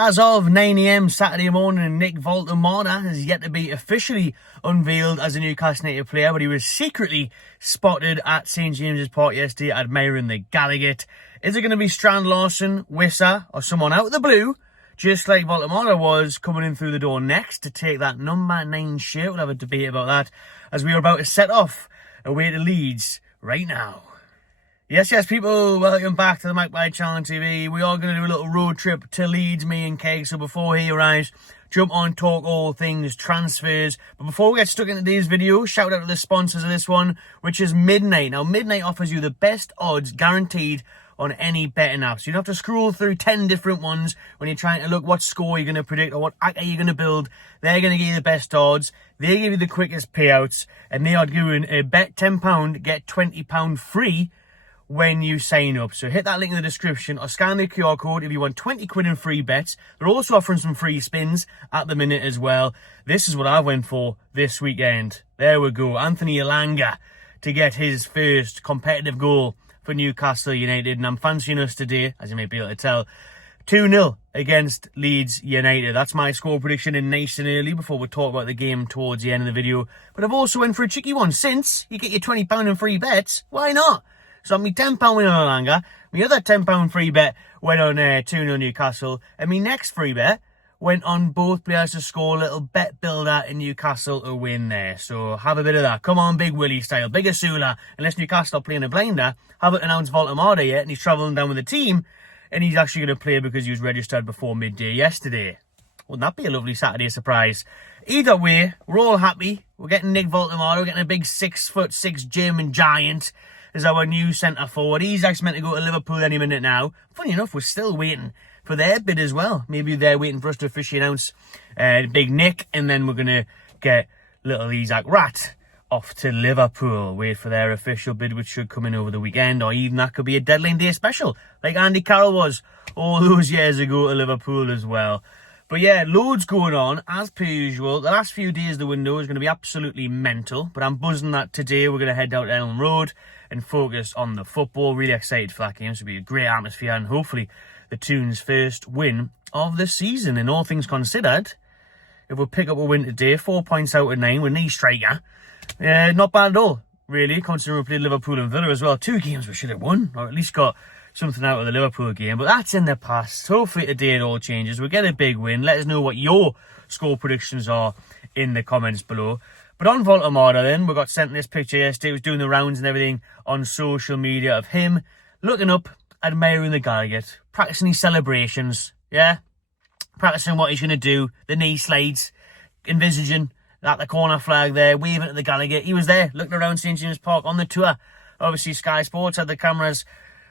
As of 9 AM Saturday morning, Nick Voltemade has yet to be officially unveiled as a Newcastle United player, but he was secretly spotted at St James's Park yesterday admiring the GALLOWGATE. Is it going to be Strand Larsen, Wissa, or someone out of the blue, just like Woltemade was, coming in through the door next to take that number 9 shirt? We'll have a debate about that as we are about to set off away to Leeds right now. Yes, people, welcome back to the Magpie Channel TV. We are going to do a little road trip to Leeds, me and Keg. So before he arrives, jump on, talk all things transfers. But before we get stuck into today's video, shout out to the sponsors of this one, which is Midnight. Now, Midnight offers you the best odds guaranteed on any betting app. So you don't have to scroll through 10 different ones when you're trying to look what score you're going to predict or what actor you're going to build. They're going to give you the best odds. They give you the quickest payouts. And they are doing a bet £10, get £20 free when you sign up. So hit that link in the description or scan the QR code if you want 20 quid in free bets. They're also offering some free spins at the minute as well. This is what I went for this weekend. There we go. Anthony Elanga to get his first competitive goal for Newcastle United. And I'm fancying us today, as you may be able to tell, 2-0 against Leeds United. That's my score prediction in nice and early before we talk about the game towards the end of the video. But I've also went for a cheeky one. Since you get your £20 in free bets, why not? So my £10 win on Elanga, my other £10 free bet went on 2-0 Newcastle, and my next free bet went on both players to score, a little bet builder in Newcastle to win there. So have a bit of that. Come on, Big Willie style. Big Asula. Unless Newcastle are playing a blinder, haven't announced Voltemade yet, and he's travelling down with the team, and he's actually going to play because he was registered before midday yesterday. Wouldn't that be a lovely Saturday surprise? Either way, we're all happy. We're getting Nick Voltemade, we're getting a big 6'6" German giant as our new centre forward. He's actually meant to go to Liverpool any minute now. Funny enough, we're still waiting for their bid as well. Maybe they're waiting for us to officially announce Big Nick, and then we're going to get little Isaac Rat off to Liverpool. Wait for their official bid, which should come in over the weekend, or even that could be a deadline day special, like Andy Carroll was all those years ago to Liverpool as well. But yeah, loads going on, as per usual. The last few days of the window is going to be absolutely mental, but I'm buzzing that today we're going to head out to Ellen Road and focus on the football. Really excited for that game. It's going to be a great atmosphere, and hopefully the Toon's first win of the season. And all things considered, if we pick up a win today, 4 points out of 9 with knee striker, not bad at all, really, considering we played Liverpool and Villa as well. 2 games we should have won, or at least got something out of the Liverpool game, but that's in the past. Hopefully today it all changes. We'll get a big win. Let us know what your score predictions are in the comments below. But on Voltemade then, we got sent this picture yesterday. He was doing the rounds and everything on social media of him looking up, admiring the GALLOWGATE, practicing his celebrations, practicing what he's going to do, the knee slides, envisaging that the corner flag there, waving at the GALLOWGATE. He was there, looking around St James's Park on the tour. Obviously Sky Sports had the cameras,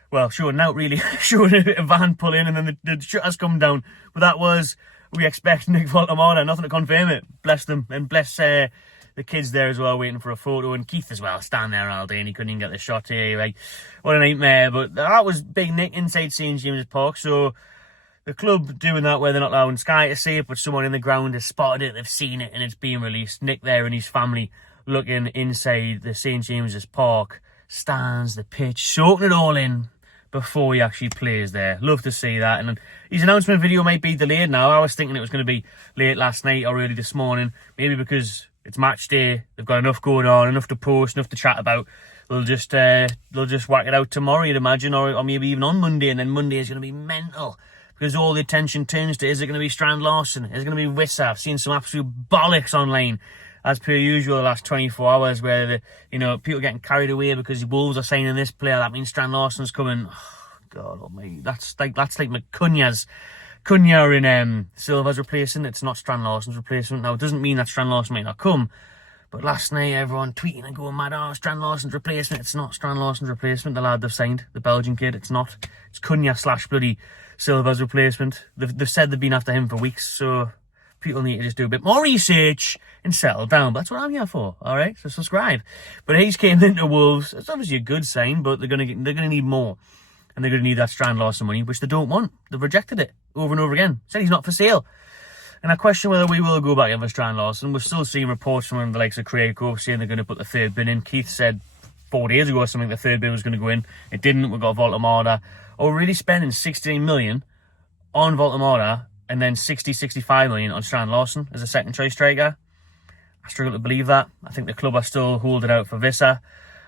well, showing out really, showing a van pull in, and then the shutters come down. But that was, we expect Nick Voltemade, nothing to confirm it. Bless them, and bless the kids there as well, waiting for a photo, and Keith as well, standing there all day, and he couldn't even get the shot here. Like, what a nightmare. But that was Big Nick inside St James's Park, so the club doing that where they're not allowing Sky to see it, but someone in the ground has spotted it, they've seen it, and it's being released. Nick there and his family looking inside the St James's Park stands, the pitch, soaking it all in before he actually plays there. Love to see that. And his announcement video might be delayed now. I was thinking it was going to be late last night or early this morning, maybe because it's match day, they've got enough going on, enough to post, enough to chat about. They'll just whack it out tomorrow, you'd imagine, or maybe even on Monday, and then Monday is going to be mental because all the attention turns to, is it going to be Strand Larsen, is it going to be Wissa? I've seen some absolute bollocks online, as per usual, the last 24 hours, where people getting carried away because Wolves are signing this player. That means Strand Larsen's coming. Oh, God almighty. That's like Cunha in Silva's replacing. It's not Strand Larsen's replacement. Now, it doesn't mean that Strand Larsen might not come, but last night everyone tweeting and going mad, oh, Strand Larsen's replacement. It's not Strand Larsen's replacement, the lad they've signed, the Belgian kid. It's not. It's Cunha / bloody Silva's replacement. They've said they've been after him for weeks, so people need to just do a bit more research and settle down. But that's what I'm here for, all right? So subscribe. But he's came into Wolves. It's obviously a good sign, but they're gonna need more, and they're gonna need that Strand Larsen money, which they don't want. They've rejected it over and over again. Said he's not for sale. And I question whether we will go back in for Strand Larsen. We're still seeing reports from the likes of Craig Cove saying they're going to put the third bin in. Keith said 4 days ago or something the third bin was going to go in. It didn't. We got Voltemade. Or really spending 16 million on Voltemade and then 60, 65 million on Strand Larsen as a second choice striker. I struggle to believe that. I think the club are still holding out for Vissa.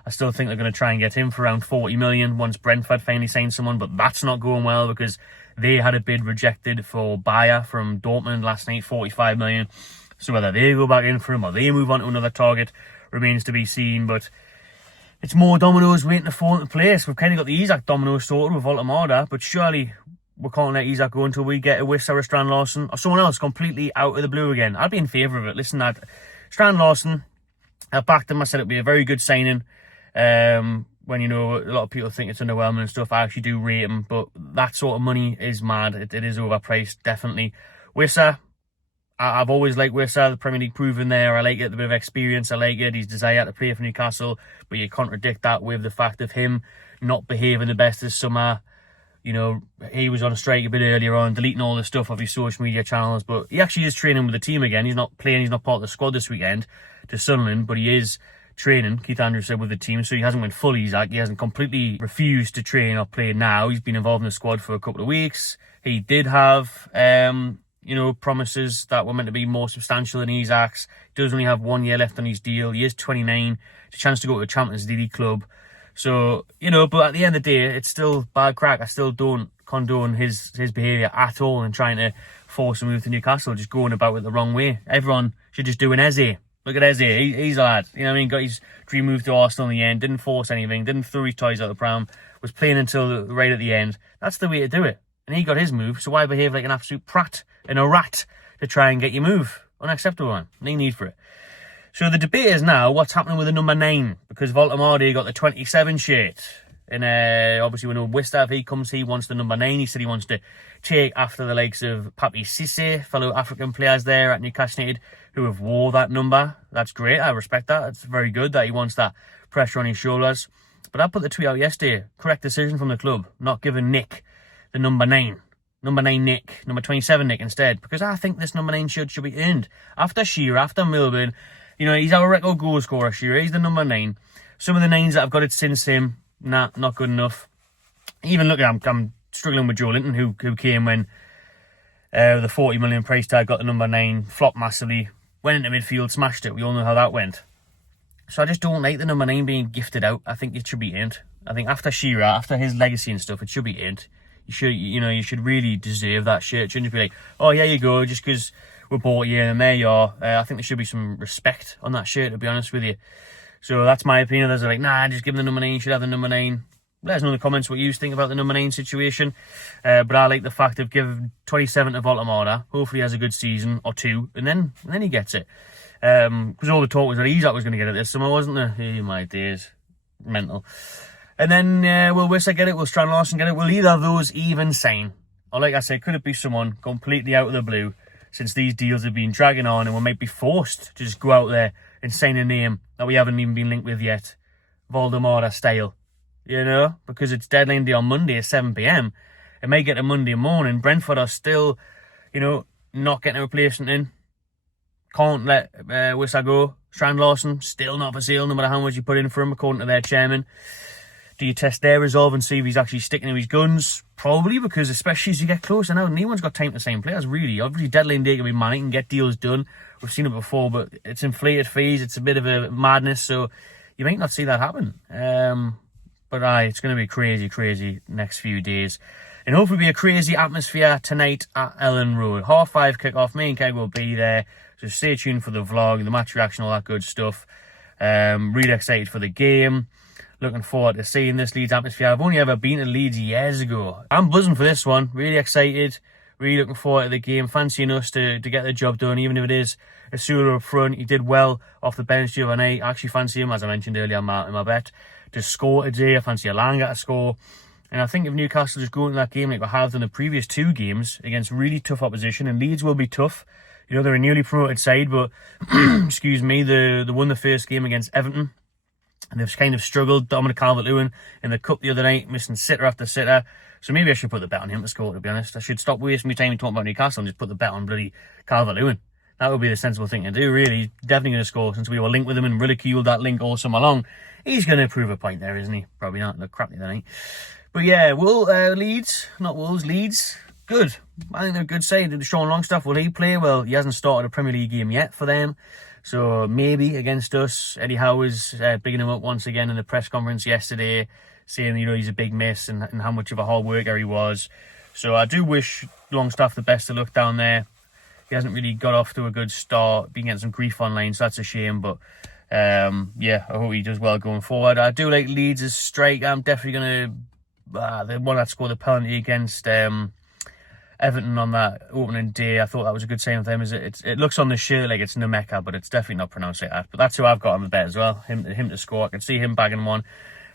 I still think they're going to try and get him for around 40 million once Brentford finally sign someone, but that's not going well because they had a bid rejected for Bayer from Dortmund last night, 45 million. So whether they go back in for him or they move on to another target remains to be seen, but it's more dominoes waiting to fall into place. We've kind of got the Isak dominoes sorted with Woltemade, but surely we can't let Isak go until we get a Wissa or a Strand Larsen or someone else completely out of the blue again. I'd be in favour of it. Listen, Strand Larsen, I backed him. I said it'd be a very good signing. When, you know, a lot of people think it's underwhelming and stuff, I actually do rate him, but that sort of money is mad. It is overpriced, definitely. Wissa, I've always liked Wissa, the Premier League proven there. I like it, the bit of experience, I like it. His desire to play for Newcastle, but you contradict that with the fact of him not behaving the best this summer. You know, he was on a strike a bit earlier on, deleting all the stuff off his social media channels, but he actually is training with the team again. He's not playing, he's not part of the squad this weekend to Sunderland, but he is training, Keith Andrews said, with the team, so he hasn't went fully Isak. He hasn't completely refused to train or play now. He's been involved in the squad for a couple of weeks. He did have, you know, promises that were meant to be more substantial than Isak's. He does only have 1 year left on his deal. He is 29. It's a chance to go to a Champions League club. So, you know, but at the end of the day, it's still bad crack. I still don't condone his behaviour at all and trying to force a move to Newcastle, just going about it the wrong way. Everyone should just do an Eze. Look at Eze, he's a lad. You know what I mean? Got his dream move to Arsenal in the end, didn't force anything, didn't throw his toys out the pram, was playing until right at the end. That's the way to do it. And he got his move, so why behave like an absolute prat and a rat to try and get your move? Unacceptable, man. No need for it. So the debate is now, what's happening with the number 9? Because Voltemade got the 27 shirt. And obviously we know Wissa, if he comes, he wants the number 9. He said he wants to take after the likes of Papi Cisse, fellow African players there at Newcastle United, who have wore that number. That's great. I respect that. It's very good that he wants that pressure on his shoulders. But I put the tweet out yesterday. Correct decision from the club. Not giving Nick the number 9. Number 9 Nick. Number 27 Nick instead. Because I think this number 9 should be earned. After Shearer, after Milburn, you know, he's our record goal scorer, Shearer. He's the number 9. Some of the 9s that I've got it since him, nah, not good enough. Even look at, I'm struggling with Joe Linton, who came when the 40 million price tag, got the number 9, flopped massively, went into midfield, smashed it. We all know how that went. So I just don't like the number 9 being gifted out. I think it should be earned. I think after Shearer, after his legacy and stuff, it should be earned. You should really deserve that shirt. It shouldn't just be like, oh, here you go, just because we bought you and there you are. I think there should be some respect on that shirt, to be honest with you. So that's my opinion. Others are like, nah, just give him the number 9, you should have the number 9. Let us know in the comments what you think about the number 9 situation. But I like the fact of giving 27 to Voltemade. Hopefully he has a good season or two, and then he gets it. Because all the talk was that Isak was going to get it this summer, wasn't there? Hey, my days. Mental. And then will Wissa get it? Will Strand Larsen get it? Will either of those even sign? Or like I said, could it be someone completely out of the blue, since these deals have been dragging on and we might be forced to just go out there and sign a name that we haven't even been linked with yet? Voltemade style. You know, because it's deadline day on Monday at 7 p.m. It may get to Monday morning. Brentford are still, you know, not getting a replacement in. Can't let Wissa go. Strand Larsen, still not for sale, no matter how much you put in for him, according to their chairman. Do you test their resolve and see if he's actually sticking to his guns? Probably, because especially as you get closer now, no one's got time to sign players, really. Obviously, deadline day can be manic and get deals done. We've seen it before, but it's inflated fees. It's a bit of a madness, so you might not see that happen. But it's going to be crazy next few days. And hopefully be a crazy atmosphere tonight at Ellen Road. 5:30 kick-off. Me and Keg will be there. So stay tuned for the vlog, the match reaction, all that good stuff. Really excited for the game. Looking forward to seeing this Leeds atmosphere. I've only ever been to Leeds years ago. I'm buzzing for this one. Really excited. Really looking forward to the game. Fancying us to get the job done, even if it is Asula up front. He did well off the bench the other night. I actually fancy him, as I mentioned earlier in my bet, to score today. I fancy Alanga to score. And I think if Newcastle just go into that game like we have done the previous 2 games against really tough opposition, and Leeds will be tough. You know, they're a newly promoted side, but, excuse me, they won the first game against Everton. And they've kind of struggled. Dominic Calvert-Lewin in the cup the other night, missing sitter after sitter. So maybe I should put the bet on him to score, to be honest. I should stop wasting my time talking about Newcastle and just put the bet on bloody Calvert-Lewin. That would be the sensible thing to do, really. He's definitely going to score, since we were linked with him and ridiculed that link all summer long. He's going to prove a point there, isn't he? Probably not. Look crap the other night. But yeah, Leeds, not Wolves, Leeds. good. I think they're a good side. Sean Longstaff, will he play? Well, he hasn't started a Premier League game yet for them. So maybe against us. Eddie Howe was bigging him up once again in the press conference yesterday, saying, you know, he's a big miss and how much of a hard worker he was. So I do wish Longstaff the best of luck down there. He hasn't really got off to a good start, been getting some grief online, so that's a shame. But yeah, I hope he does well going forward. I do like Leeds' strike. I'm definitely going to, the one that scored the penalty against Everton on that opening day, I thought that was a good sign of them. It looks on the shirt like it's Nemeka, but it's definitely not pronounced like that. But that's who I've got on the bet as well. Him to score. I can see him bagging one.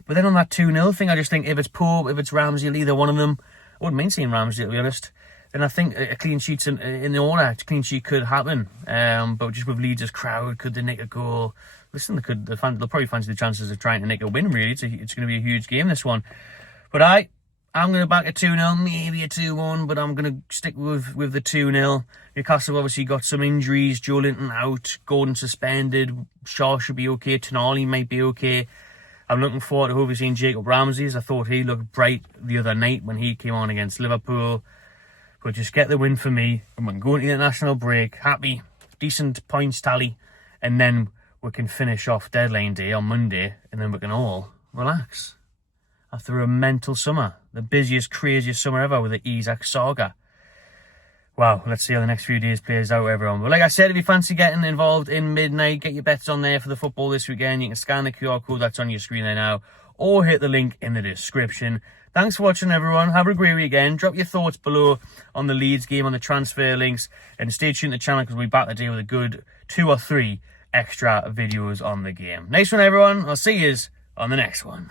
But then on that 2-0 thing, I just think if it's Pope, if it's Ramsdale, either one of them, I wouldn't mind seeing Ramsdale, to be honest. Then I think a clean sheet's in the order. A clean sheet could happen. But just with Leeds' crowd, could they nick a goal? Listen, they'll probably fancy the chances of trying to nick a win, really. It's going to be a huge game, this one. But I'm going to back a 2-0, maybe a 2-1, but I'm going to stick with the 2-0. Newcastle obviously got some injuries. Joe Linton out, Gordon suspended, Shaw should be okay, Tonali might be okay. I'm looking forward to hopefully seeing Jacob Ramsey, as I thought he looked bright the other night when he came on against Liverpool. But just get the win for me, and we can go into the international break happy, decent points tally, and then we can finish off deadline day on Monday, and then we can all relax after a mental summer. The busiest, craziest summer ever with the Isak saga. Wow, let's see how the next few days plays out, everyone. But like I said, if you fancy getting involved in midnight, get your bets on there for the football this weekend. You can scan the QR code that's on your screen there now, or hit the link in the description. Thanks for watching, everyone. Have a great weekend. Drop your thoughts below on the Leeds game, on the transfer links, and stay tuned to the channel because we'll be back today with a good 2 or 3 extra videos on the game. Nice one, everyone. I'll see you on the next one.